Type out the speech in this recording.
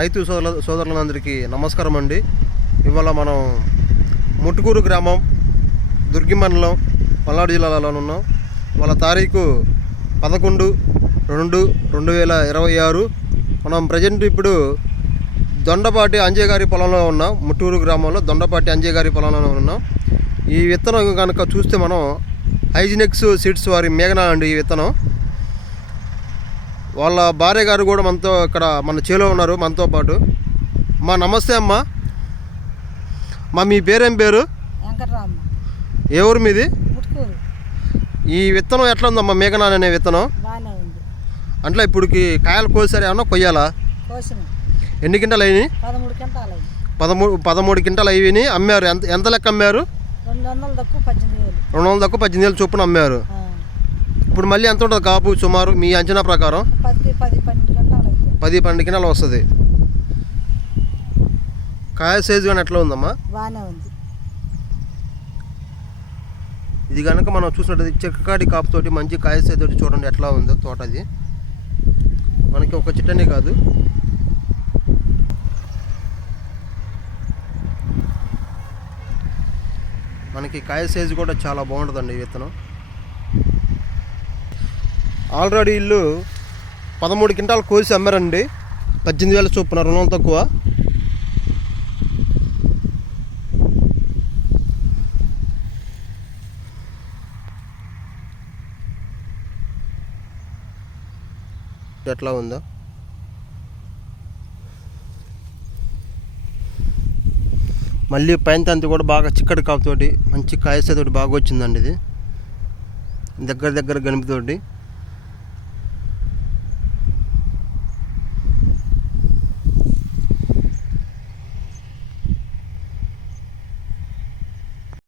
రైతు సోదరులందరికీ నమస్కారం అండి. ఇవాళ మనం ముట్టుకూరు గ్రామం, దుర్గి మండలం, పల్నాడు జిల్లాలో ఉన్నాం. వాళ్ళ తారీఖు 11/2/2026. మనం ప్రజెంట్ ఇప్పుడు దొండపాటి అంజయ్య గారి పొలంలో ఉన్నాం. ముట్టూరు గ్రామంలో దొండపాటి అంజయ్య గారి పొలంలో ఉన్నాం. ఈ విత్తనం కనుక చూస్తే మనం హైజినెక్స్ సీడ్స్ వారి మేఘనా అండి. ఈ విత్తనం వాళ్ళ భార్య గారు కూడా మనతో ఇక్కడ మన చేలో ఉన్నారు మనతో పాటు. మా నమస్తే అమ్మా. మీ పేరేం పేరు? ఏ ఊరు మీది? ఈ విత్తనం ఎట్లా ఉందమ్మా మేఘనా అనే విత్తనం? అంటే ఇప్పటికి కాయలు కోసారు, ఏమన్నా కొయ్యాలా? ఎన్ని క్వింటాలు అయినాయి? 13 క్వింటాలు అయినాయి. అమ్మారు ఎంత లెక్క అమ్మారు? 200 తక్కువ 18,000 చొప్పున అమ్మారు. ఇప్పుడు మళ్ళీ ఎంత ఉంటుంది కాపు సుమారు మీ అంచనా ప్రకారం? 10-12 క్వింటాలు వస్తుంది. కాయ సైజు కానీ ఎట్లా ఉందమ్మా? బాగానే ఉంది. ఇది కనుక మనం చూసినట్టు చెక్కకాడి కాపుతోటి మంచి కాయ సైజు తోటి చూడండి ఎట్లా ఉందో తోట. అది మనకి ఒక చిట్టనే కాదు, మనకి కాయ సైజు కూడా చాలా బాగుంటుందండి ఈ విత్తనం. ఆల్రెడీ ఇల్లు 13 క్వింటాలు కోసి అమ్మారండి. 18,000 చొప్పున, 200 తక్కువ. ఎట్లా ఉందో మళ్ళీ పైన తంతి కూడా బాగా చిక్కటి కాపుతోటి మంచి కాయసతోటి బాగా వచ్చిందండి. ఇది దగ్గర గనిపితోటి.